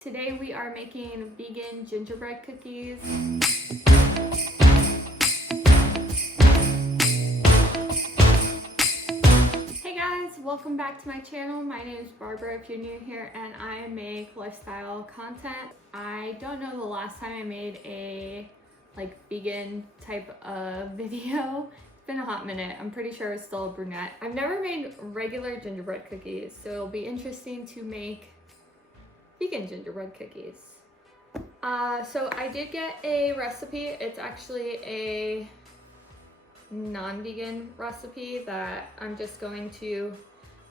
Today we are making vegan gingerbread cookies. Hey guys, welcome back to my channel. My name is Barbara if you're new here, and I make lifestyle content. I don't know the last time I made a vegan type of video. It's been a hot minute. I'm pretty sure it's still a brunette. I've never made regular gingerbread cookies, so it'll be interesting to make vegan gingerbread cookies. So I did get a recipe. It's actually a non-vegan recipe that I'm just going to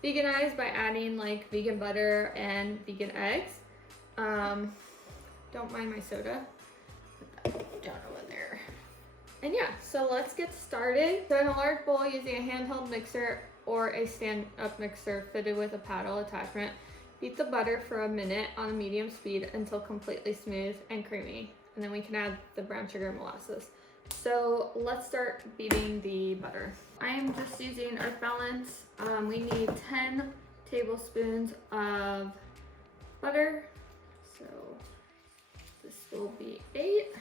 veganize by adding like vegan butter and vegan eggs. Don't mind my soda. Put that down over there. And yeah, so let's get started. So in a large bowl, using a handheld mixer or a stand-up mixer fitted with a paddle attachment, beat the butter for a minute on a medium speed until completely smooth and creamy. And then we can add the brown sugar and molasses. So let's start beating the butter. I am just using earth balance. We need 10 tablespoons of butter. So this will be 8.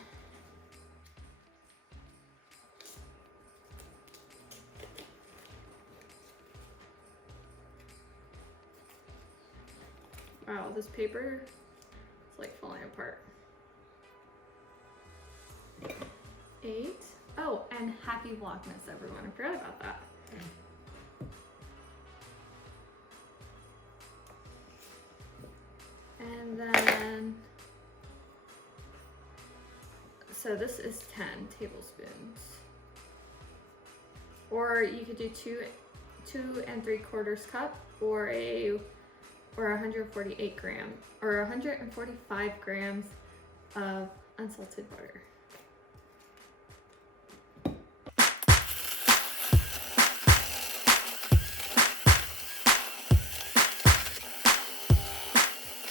Wow, this paper is like falling apart. 8. Oh, and happy Vlogmas, everyone. I forgot about that. And then, so this is 10 tablespoons. Or you could do 2 3/4 cup or 148 grams or 145 grams of unsalted butter.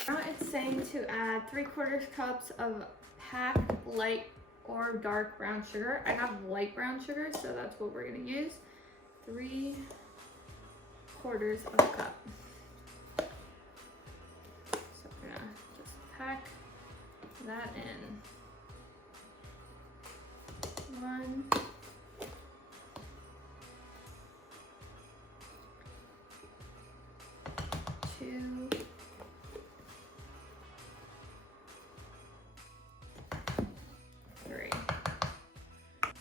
Now it's saying to add 3/4 cups of packed light or dark brown sugar. I have light brown sugar, so that's what we're gonna use. 3/4 of a cup. Pack that in. 1, 2, 3,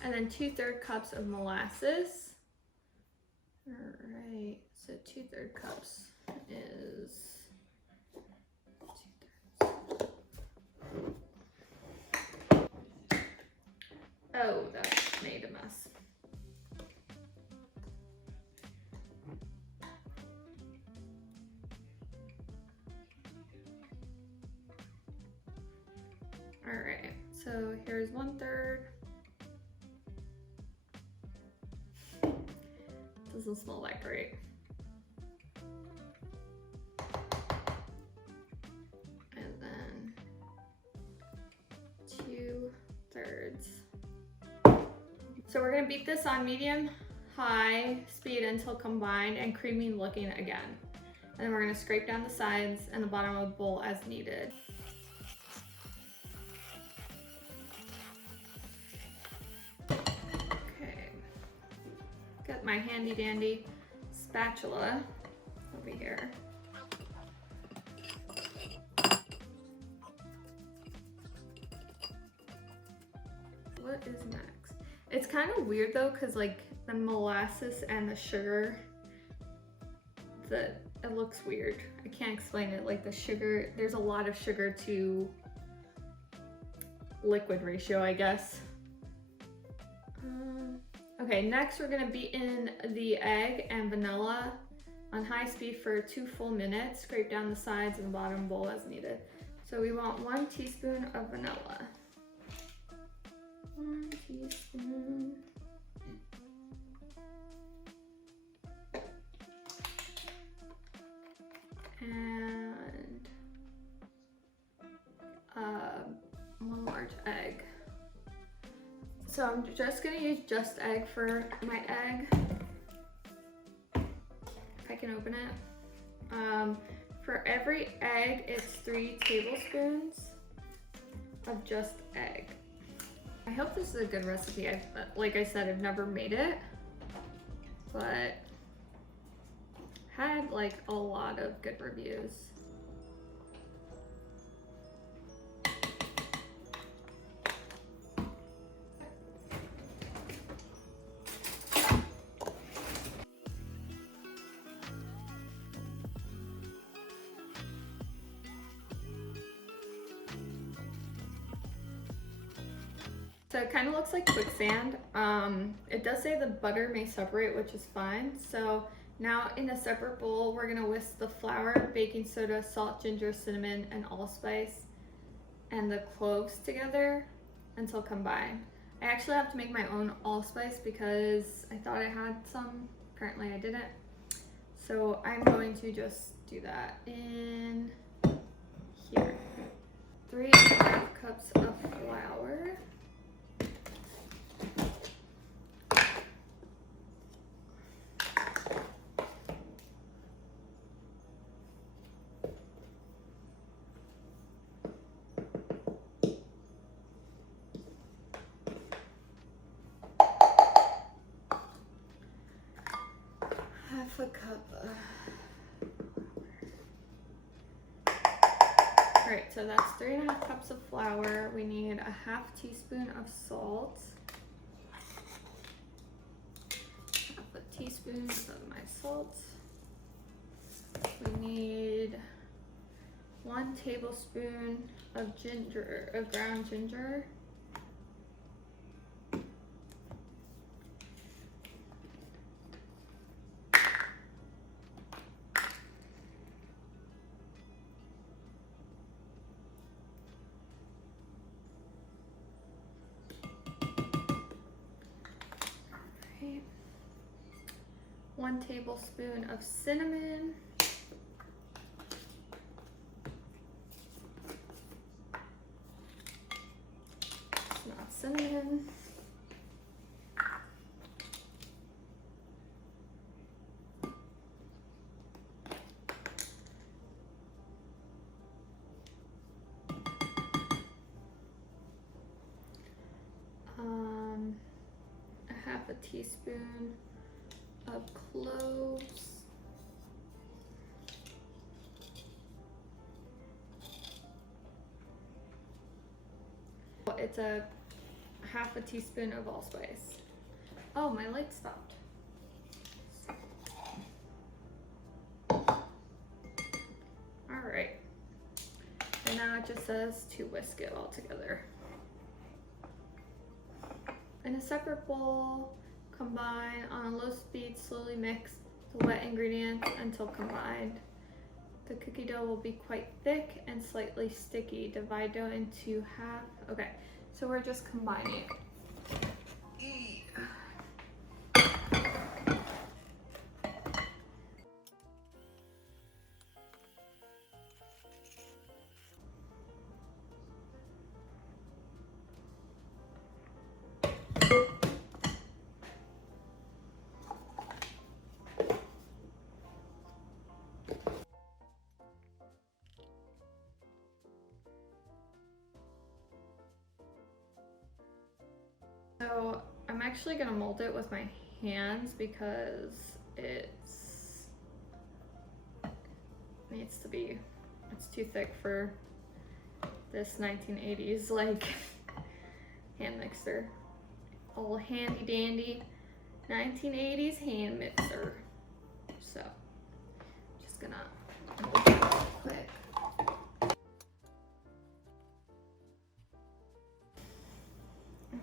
and then 2/3 cups of molasses. All right, so 2/3 cups is. Oh, that made a mess. All right, so here's 1/3. Doesn't smell that great. And then 2/3. So we're gonna beat this on medium-high speed until combined and creamy looking again. And then we're gonna scrape down the sides and the bottom of the bowl as needed. Okay, got my handy dandy spatula over here. What is next? It's kind of weird though, because like the molasses and the sugar, it looks weird. I can't explain it. Like the sugar, there's a lot of sugar to liquid ratio, I guess. Okay, next we're gonna beat in the egg and vanilla on high speed for 2 full minutes. Scrape down the sides and the bottom bowl as needed. So we want 1 teaspoon of vanilla. 1 teaspoon. And 1 large egg. So I'm just gonna use justegg for my egg. If I can open it. For every egg, it's 3 tablespoons of just egg. I hope this is a good recipe. Like I said, I've never made it, but had like a lot of good reviews. So it kind of looks like quicksand. It does say the butter may separate, which is fine. So now in a separate bowl, we're gonna whisk the flour, baking soda, salt, ginger, cinnamon, and allspice, and the cloves together until combined. I actually have to make my own allspice because I thought I had some. Apparently I didn't. So I'm going to just do that in here. 3.5 cups of flour. Half a cup of flour. Alright, so that's 3.5 cups of flour. We need a half teaspoon of salt. Half a teaspoon of my salt. We need 1 tablespoon of ground ginger. Okay. 1 tablespoon of cinnamon. It's not cinnamon. A half a teaspoon of cloves. It's a half a teaspoon of allspice. Oh, my light stopped. All right. And now it just says to whisk it all together. In a separate bowl, combine on a low speed, slowly mix the wet ingredients until combined. The cookie dough will be quite thick and slightly sticky. Divide dough into half. Okay, so we're just combining it. So I'm actually gonna mold it with my hands because it needs to be, it's too thick for this 1980s like hand mixer. Old handy dandy 1980s hand mixer. So just gonna mold it real quick.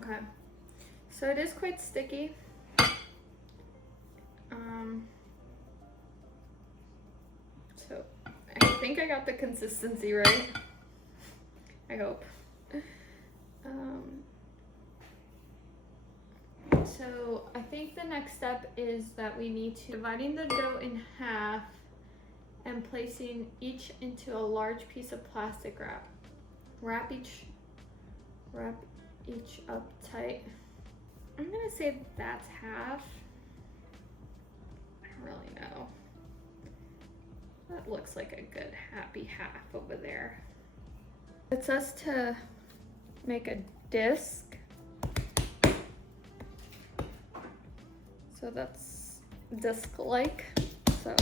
Okay. So it is quite sticky. So I think I got the consistency right. I hope. So I think the next step is that we need to dividing the dough in half and placing each into a large piece of plastic wrap. Wrap each up tight. I'm gonna say that's half. I don't really know. That looks like a good happy half over there. It says to make a disc. So that's disc-like. So,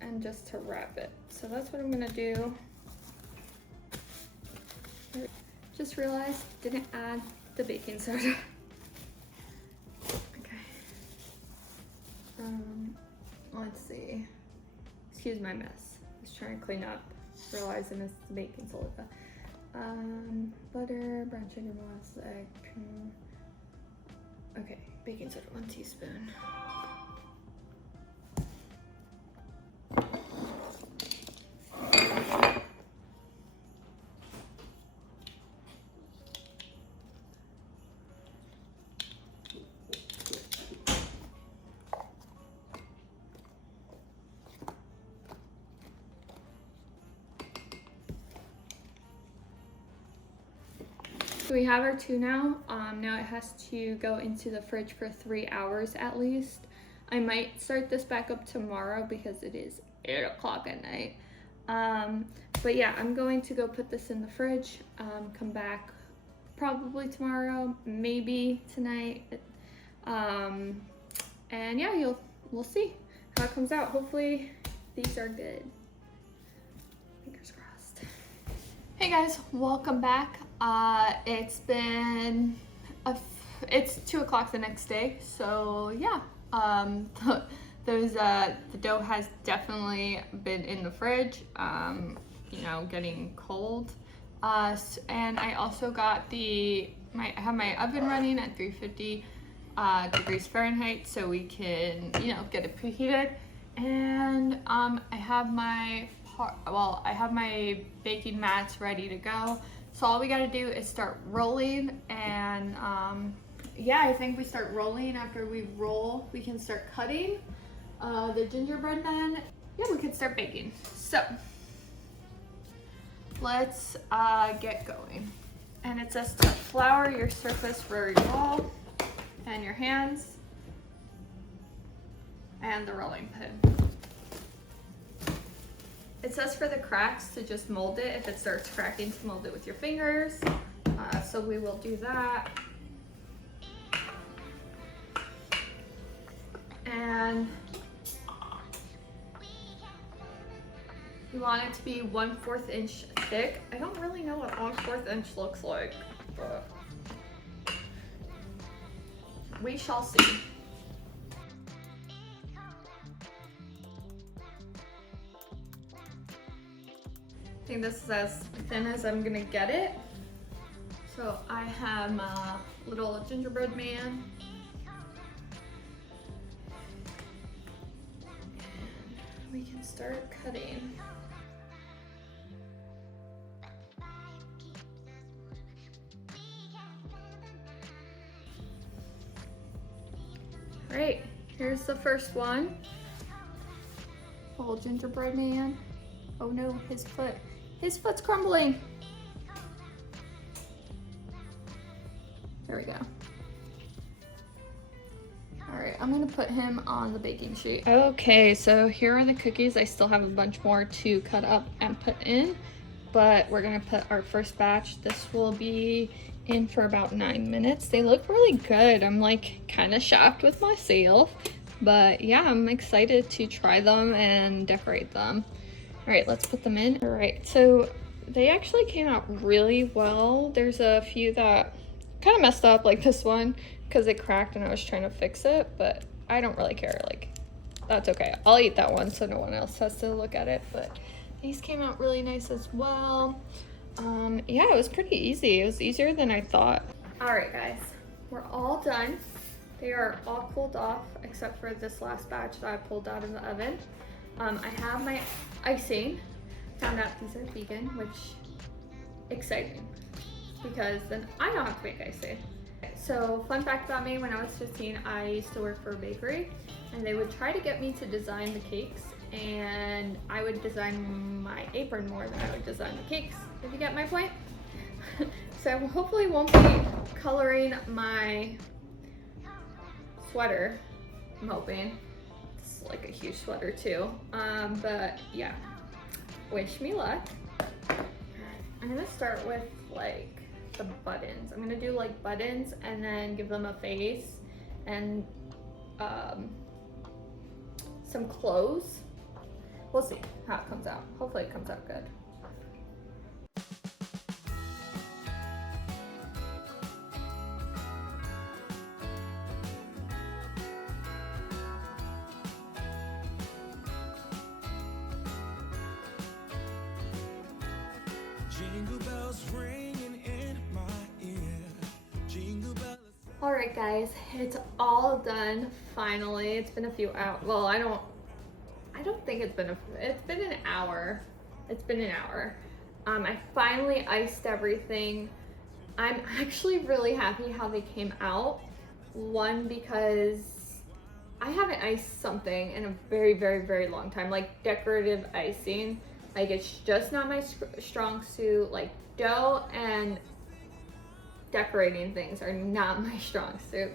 and just to wrap it. So that's what I'm gonna do. Just realized didn't add the baking soda. Okay. Let's see. Excuse my mess. Just trying to clean up, realizing it's the baking soda. Butter, brown sugar, molasses, egg. Okay, baking soda, 1 teaspoon. So we have our 2 now. Now it has to go into the fridge for 3 hours at least. I might start this back up tomorrow because it is 8 o'clock at night. But yeah, I'm going to go put this in the fridge, come back probably tomorrow, maybe tonight. And yeah, we'll see how it comes out. Hopefully these are good. Fingers crossed. Hey guys, welcome back. It's been it's 2 o'clock the next day, so yeah. The dough has definitely been in the fridge, you know, getting cold. And I also got I have my oven running at 350 degrees Fahrenheit, so we can, you know, get it preheated. And I have my baking mats ready to go. So all we gotta do is start rolling, and yeah, I think we start rolling. After we roll, we can start cutting the gingerbread then. Yeah, we can start baking. So let's get going. And it says to flour your surface very well, and your hands, and the rolling pin. It says for the cracks to just mold it. If it starts cracking, to mold it with your fingers. So we will do that. And you want it to be 1/4 inch thick. I don't really know what 1/4 inch looks like, but we shall see. I think this is as thin as I'm gonna get it. So I have my little gingerbread man. And we can start cutting. All right, here's the first one. Little gingerbread man. Oh no, his foot's crumbling. There we go. All right, I'm gonna put him on the baking sheet. Okay, so here are the cookies. I still have a bunch more to cut up and put in, but we're gonna put our first batch. This will be in for about 9 minutes. They look really good. I'm like kind of shocked with myself, but yeah, I'm excited to try them and decorate them. All right, let's put them in. All right, so they actually came out really well. There's a few that kind of messed up, like this one, because it cracked and I was trying to fix it, but I don't really care. Like, that's okay. I'll eat that one so no one else has to look at it, but these came out really nice as well. Yeah, it was pretty easy. It was easier than I thought. All right, guys, we're all done. They are all cooled off except for this last batch that I pulled out of the oven. I have my icing. Found out these are vegan, which exciting, because then I don't have to make icing. So fun fact about me, when I was 15, I used to work for a bakery, and they would try to get me to design the cakes, and I would design my apron more than I would design the cakes, if you get my point. So I hopefully won't be coloring my sweater, I'm hoping. It's like a huge sweater too. But yeah, wish me luck. I'm gonna start with like the buttons. I'm gonna do like buttons and then give them a face and some clothes. We'll see how it comes out. Hopefully it comes out good. Jingle bells ringing in my ear. Jingle bells. All right, guys, it's all done finally. It's been a few hours. Well, I don't think it's been an hour. It's been an hour. I finally iced everything. I'm actually really happy how they came out. One, because I haven't iced something in a very, very, very long time, like decorative icing. Like, it's just not my strong suit. Like, dough and decorating things are not my strong suit.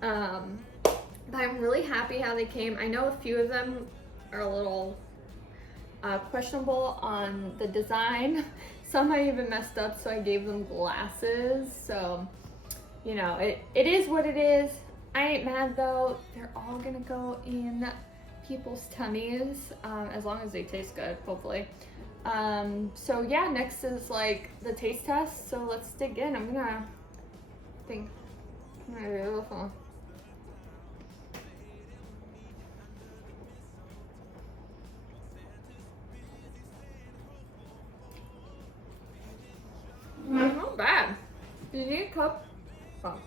But I'm really happy how they came. I know a few of them are a little questionable on the design. Some I even messed up, so I gave them glasses. So, you know, it is what it is. I ain't mad though. They're all gonna go in people's tummies, as long as they taste good, hopefully. So yeah, next is like the taste test. So let's dig in. I'm gonna do this one. Not bad. Do you need a cup? Oh.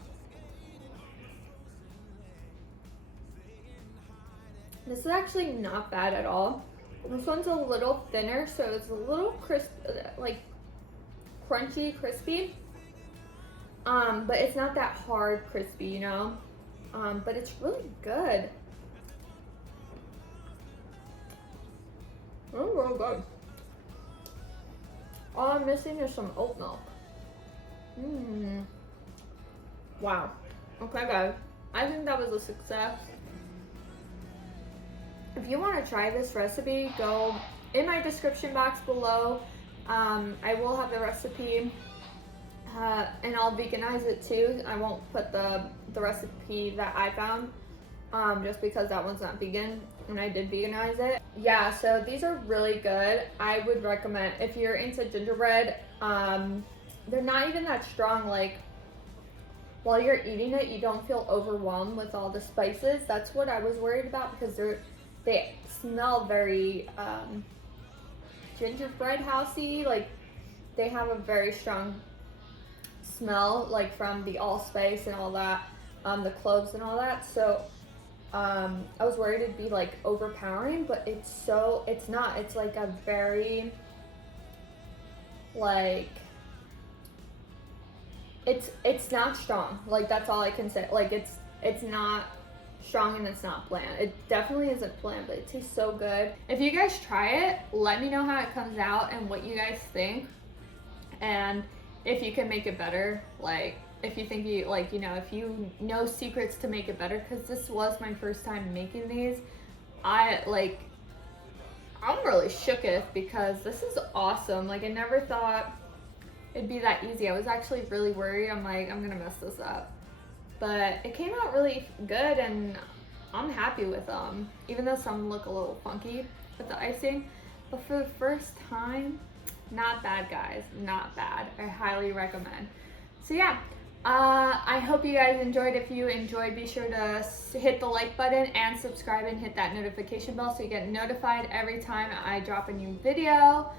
This is actually not bad at all. This one's a little thinner, so it's a little crisp, like crunchy, crispy. But it's not that hard crispy, you know? But it's really good. Oh, real good. All I'm missing is some oat milk. Wow. Okay, guys. I think that was a success. If you want to try this recipe, go in my description box below. I will have the recipe, and I'll veganize it too. I won't put the recipe that I found, just because that one's not vegan, and I did veganize it. Yeah, so these are really good. I would recommend, if you're into gingerbread, they're not even that strong. Like, while you're eating it, you don't feel overwhelmed with all the spices. That's what I was worried about, because they smell very gingerbread housey. Like, they have a very strong smell, like from the allspice and all that, the cloves and all that. So I was worried it'd be like overpowering, but it's not. It's like a very, like, it's not strong. Like, that's all I can say. Like, it's not strong and it's not bland. It definitely isn't bland, but it tastes so good. If you guys try it, let me know how it comes out and what you guys think, and if you can make it better. Like, if you think if you know secrets to make it better, because this was my first time making these. I'm really shooketh, because this is awesome. Like, I never thought it'd be that easy. I was actually really worried. I'm like, I'm gonna mess this up. But it came out really good, and I'm happy with them, even though some look a little funky with the icing. But for the first time, not bad, guys, not bad. I highly recommend. So yeah, I hope you guys enjoyed. If you enjoyed, be sure to hit the like button and subscribe and hit that notification bell so you get notified every time I drop a new video.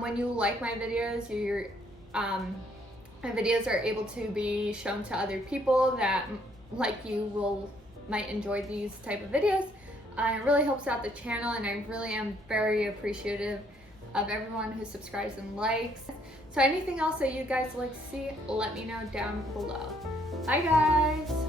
When you like my videos, my videos are able to be shown to other people that, like you, might enjoy these type of videos. It really helps out the channel, and I really am very appreciative of everyone who subscribes and likes. So anything else that you guys like to see, let me know down below. Bye, guys.